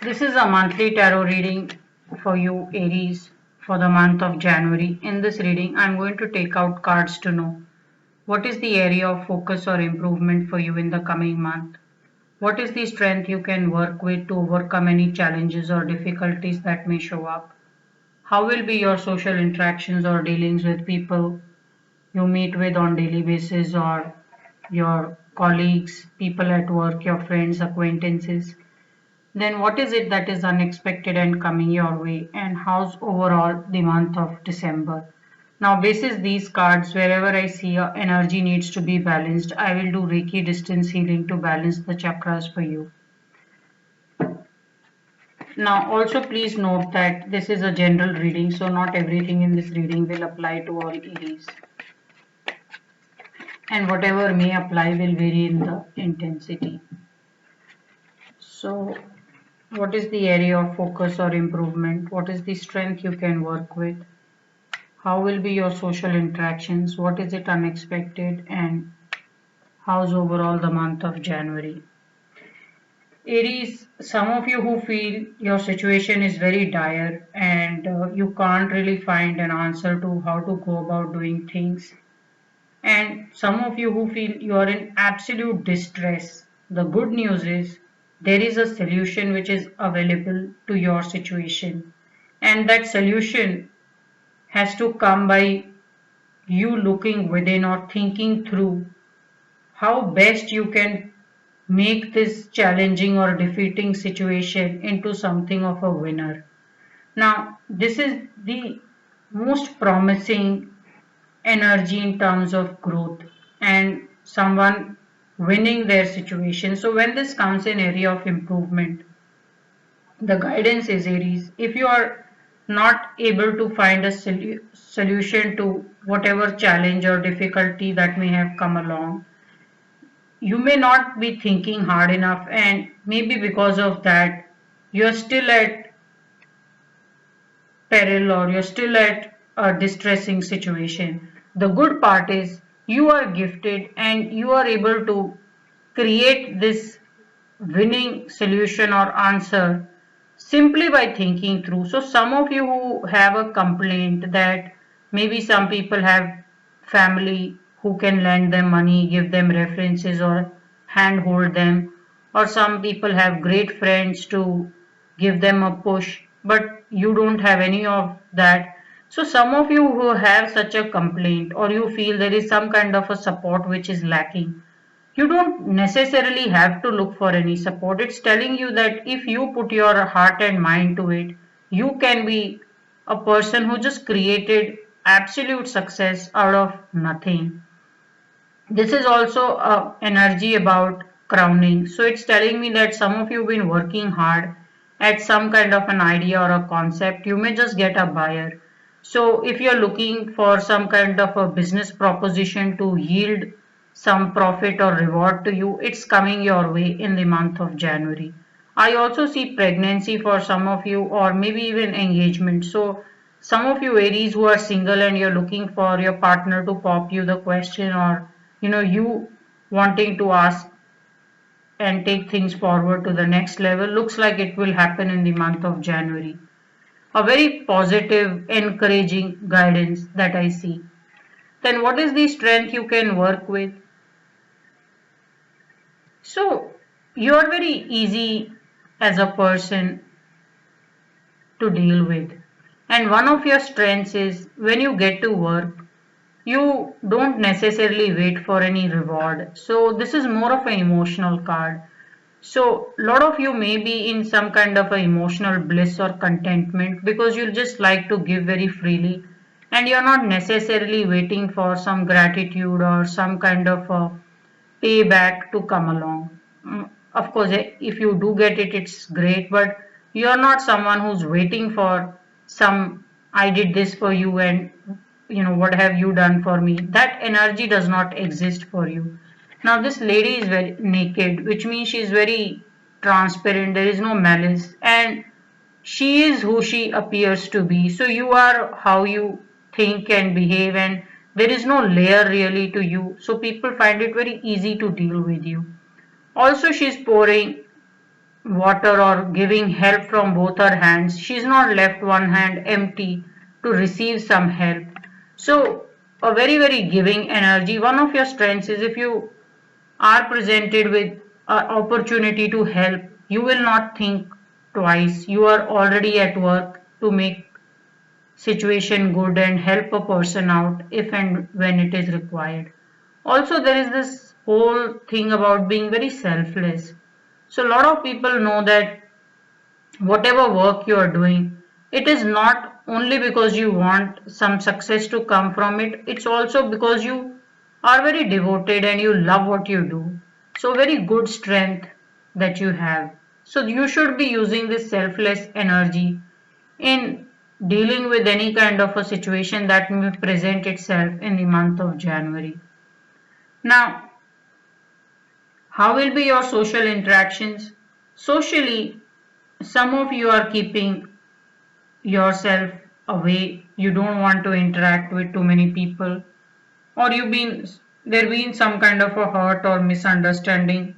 This is a monthly tarot reading for you, Aries, for the month of January. In this reading, I'm going to take out cards to know what is the area of focus or improvement for you in the coming month. What is the strength you can work with to overcome any challenges or difficulties that may show up? How will be your social interactions or dealings with people you meet with on daily basis or your colleagues, people at work, your friends, acquaintances? Then what is it that is unexpected and coming your way, and how's overall the month of December? Now, basis these cards, wherever I see a energy needs to be balanced, I will do Reiki distance healing to balance the chakras for you. Now, also please note that this is a general reading, so not everything in this reading will apply to all Aries. And whatever may apply will vary in the intensity. So, what is the area of focus or improvement? What is the strength you can work with? How will be your social interactions? What is it unexpected? And how's overall the month of January? Aries, some of you who feel your situation is very dire and you can't really find an answer to how to go about doing things. And some of you who feel you are in absolute distress. The good news is there is a solution which is available to your situation. And that solution has to come by you looking within or thinking through how best you can make this challenging or defeating situation into something of a winner. Now, this is the most promising energy in terms of growth and someone winning their situation. So when this comes in area of improvement, the guidance is Aries. If you are not able to find a solution to whatever challenge or difficulty that may have come along, you may not be thinking hard enough, and maybe because of that, you're still at peril or you're still at a distressing situation. The good part is you are gifted and you are able to create this winning solution or answer simply by thinking through. So some of you who have a complaint that maybe some people have family who can lend them money, give them references or handhold them, or some people have great friends to give them a push, but you don't have any of that. So some of you who have such a complaint or you feel there is some kind of a support which is lacking, you don't necessarily have to look for any support. It's telling you that if you put your heart and mind to it, you can be a person who just created absolute success out of nothing. This is also energy about crowning. So it's telling me that some of you have been working hard at some kind of an idea or a concept. You may just get a buyer. So if you're looking for some kind of a business proposition to yield some profit or reward to you, it's coming your way in the month of January. I also see pregnancy for some of you or maybe even engagement. So some of you Aries who are single and you're looking for your partner to pop you the question, or you wanting to ask and take things forward to the next level, looks like it will happen in the month of January. A very positive, encouraging guidance that I see. Then what is the strength you can work with? So you are very easy as a person to deal with. And one of your strengths is when you get to work, you don't necessarily wait for any reward. So this is more of an emotional card. So a lot of you may be in some kind of a emotional bliss or contentment because you just like to give very freely and you're not necessarily waiting for some gratitude or some kind of a payback to come along. Of course, if you do get it, it's great, but you're not someone who's waiting for some, I did this for you and what have you done for me. That energy does not exist for you. Now, this lady is very naked, which means she is very transparent, there is no malice, and she is who she appears to be. So you are how you think and behave, and there is no layer really to you. So people find it very easy to deal with you. Also, she's pouring water or giving help from both her hands. She's not left one hand empty to receive some help. So a very, very giving energy. One of your strengths is if you are presented with an opportunity to help, you will not think twice. You are already at work to make situation good and help a person out if and when it is required. Also, there is this whole thing about being very selfless. So, a lot of people know that whatever work you are doing, it is not only because you want some success to come from it, it's also because you are very devoted and you love what you do. So, very good strength that you have. So, you should be using this selfless energy in dealing with any kind of a situation that may present itself in the month of January. Now, how will be your social interactions? Socially, some of you are keeping yourself away. You don't want to interact with too many people, or you've been there been some kind of a hurt or misunderstanding,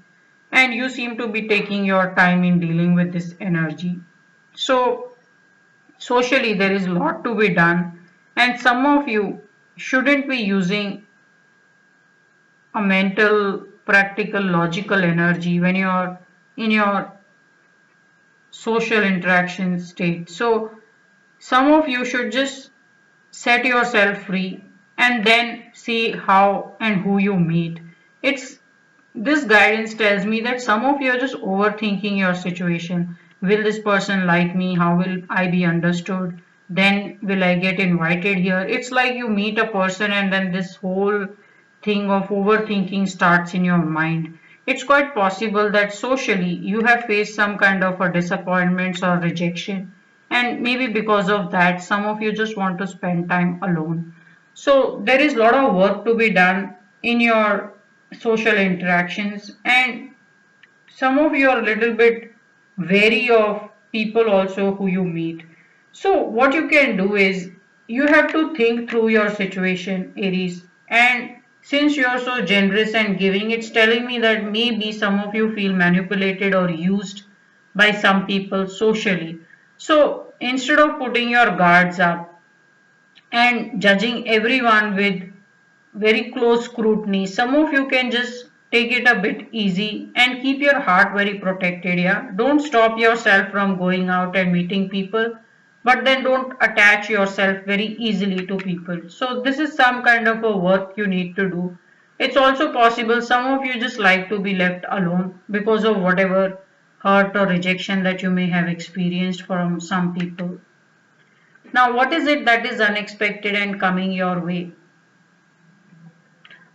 and you seem to be taking your time in dealing with this energy. So socially, there is a lot to be done, and some of you shouldn't be using a mental, practical, logical energy when you're in your social interaction state. So, some of you should just set yourself free and then see how and who you meet. It's this guidance tells me that some of you are just overthinking your situation. Will this person like me? How will I be understood? Then will I get invited here? It's like you meet a person and then this whole thing of overthinking starts in your mind. It's quite possible that socially you have faced some kind of a disappointments or rejection, and maybe because of that some of you just want to spend time alone. So there is a lot of work to be done in your social interactions, and some of you are a little bit wary of people also who you meet. So what you can do is you have to think through your situation, Aries, and since you are so generous and giving, it's telling me that maybe some of you feel manipulated or used by some people socially. So instead of putting your guards up and judging everyone with very close scrutiny, some of you can just take it a bit easy and keep your heart very protected. Yeah, don't stop yourself from going out and meeting people, but then don't attach yourself very easily to people. So this is some kind of a work you need to do. It's also possible some of you just like to be left alone because of whatever hurt or rejection that you may have experienced from some people. Now, what is it that is unexpected and coming your way?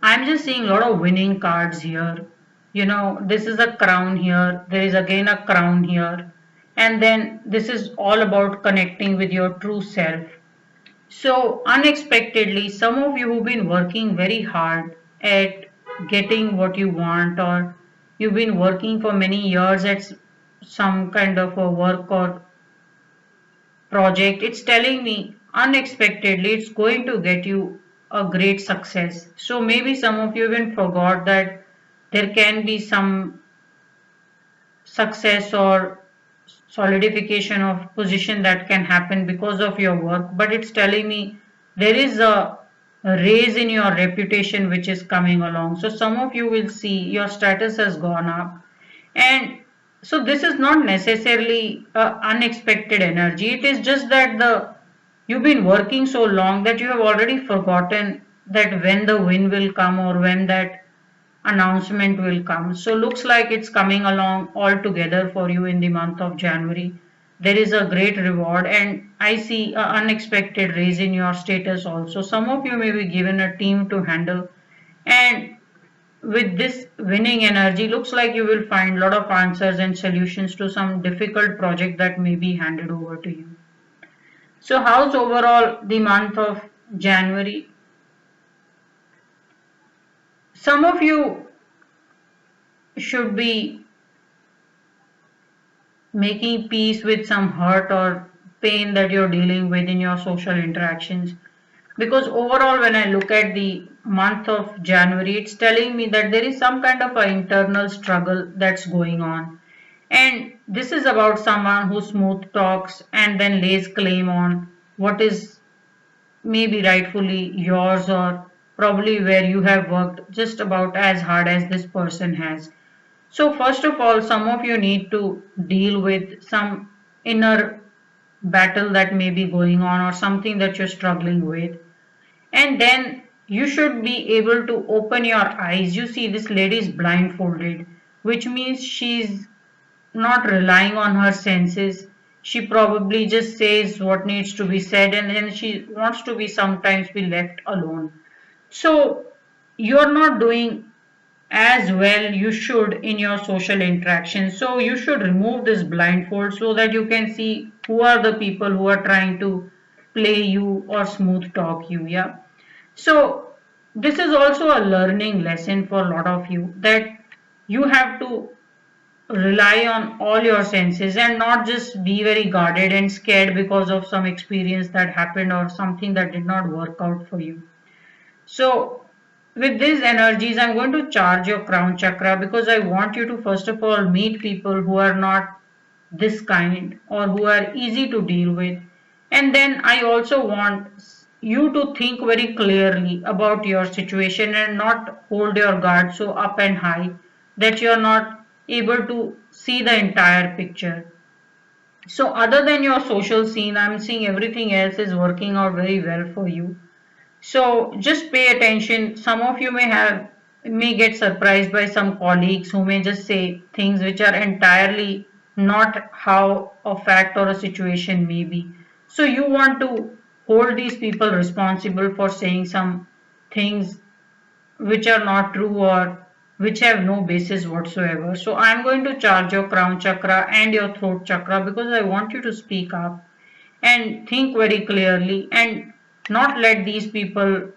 I'm just seeing a lot of winning cards here. You know, this is a crown here, there is again a crown here, and then this is all about connecting with your true self. So, unexpectedly, some of you who've been working very hard at getting what you want, or you've been working for many years at some kind of a work or project, it's telling me unexpectedly it's going to get you a great success. So maybe some of you even forgot that there can be some success or solidification of position that can happen because of your work, but it's telling me there is a raise in your reputation which is coming along. So some of you will see your status has gone up, and so this is not necessarily unexpected energy. It is just that the you've been working so long that you have already forgotten that when the win will come or when that announcement will come. So looks like it's coming along all together for you in the month of January. There is a great reward, and I see an unexpected raise in your status also. Some of you may be given a team to handle, and with this winning energy, looks like you will find a lot of answers and solutions to some difficult project that may be handed over to you. So how's overall the month of January? Some of you should be making peace with some hurt or pain that you're dealing with in your social interactions. Because overall, when I look at the month of January, it's telling me that there is some kind of an internal struggle that's going on. And this is about someone who smooth talks and then lays claim on what is maybe rightfully yours, or probably where you have worked just about as hard as this person has. So first of all, some of you need to deal with some inner battle that may be going on, or something that you're struggling with. And then you should be able to open your eyes. You see, this lady is blindfolded, which means she's not relying on her senses. She probably just says what needs to be said, and then she wants to be sometimes be left alone. So you're not doing as well you should in your social interactions. So you should remove this blindfold so that you can see who are the people who are trying to play you or smooth talk you. Yeah. So this is also a learning lesson for a lot of you, that you have to rely on all your senses and not just be very guarded and scared because of some experience that happened or something that did not work out for you. So with these energies, I'm going to charge your crown chakra, because I want you to first of all meet people who are not this kind or who are easy to deal with. And then I also want you to think very clearly about your situation and not hold your guard so up and high that you're not able to see the entire picture. So other than your social scene, I'm seeing everything else is working out very well for you. So just pay attention. Some of you may get surprised by some colleagues who may just say things which are entirely not how a fact or a situation may be. So you want to hold these people responsible for saying some things which are not true or which have no basis whatsoever. So I'm going to charge your crown chakra and your throat chakra, because I want you to speak up and think very clearly and not let these people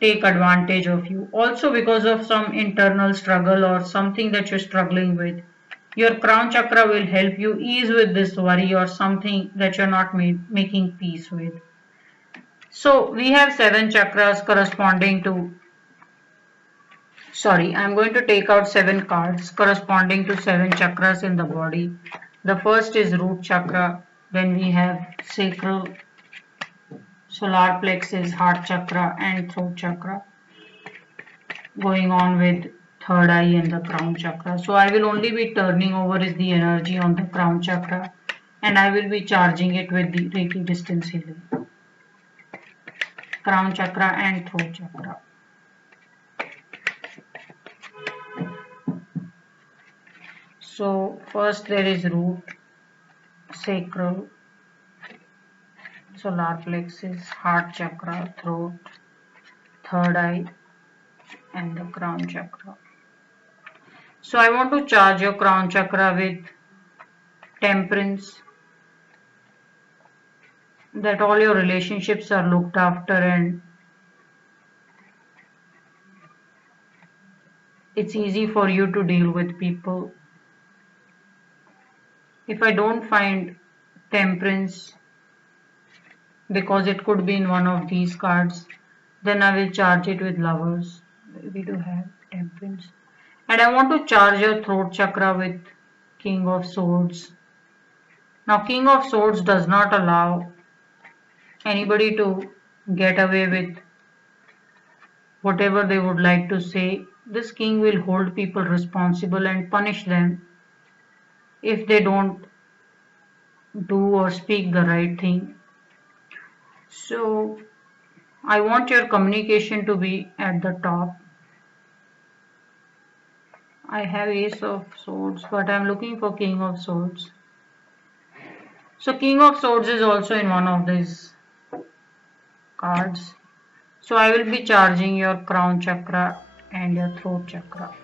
take advantage of you. Also, because of some internal struggle or something that you're struggling with, your crown chakra will help you ease with this worry or something that you're not making peace with. So we have seven chakras corresponding to, sorry, I'm going to take out seven cards corresponding to seven chakras in the body. The first is root chakra, then we have sacral, solar plexus, heart chakra and throat chakra, going on with third eye and the crown chakra. So I will only be turning over is the energy on the crown chakra, and I will be charging it with the Reiki distance healing. Crown chakra and throat chakra. So first there is root, sacral, solar plexus, heart chakra, throat, third eye and the crown chakra. So I want to charge your crown chakra with temperance, that all your relationships are looked after and it's easy for you to deal with people. If I don't find temperance, because it could be in one of these cards, then I will charge it with lovers. We do have temperance. And I want to charge your throat chakra with King of Swords. Now King of Swords does not allow anybody to get away with whatever they would like to say. This king will hold people responsible and punish them if they don't do or speak the right thing. So I want your communication to be at the top. I have Ace of Swords, but I'm looking for King of Swords. So King of Swords is also in one of these cards. So I will be charging your crown chakra and your throat chakra.